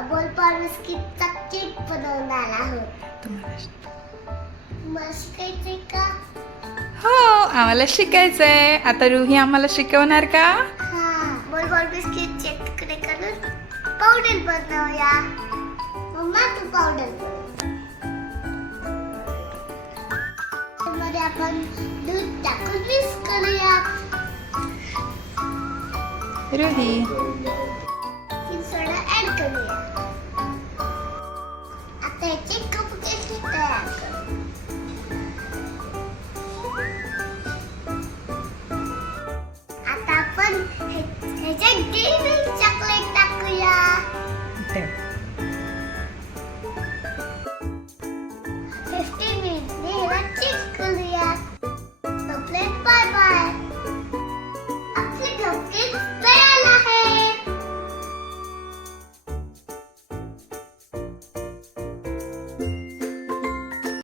बोलपाव बिस्किटचा cake बनवणार आहोत. मला शिकायचंय का? हो, आम्हाला शिकायचंय. आता रुही आम्हाला शिकवणार का? हा, बोलपाव बिस्किटचे तुकडे करून पावडर बनवूया. मम्मा तू पावडर बनव. त्यामध्ये आपण दूध टाकून मिक्स करूयात. रुही बेकिंग सोडा ऍड करूया.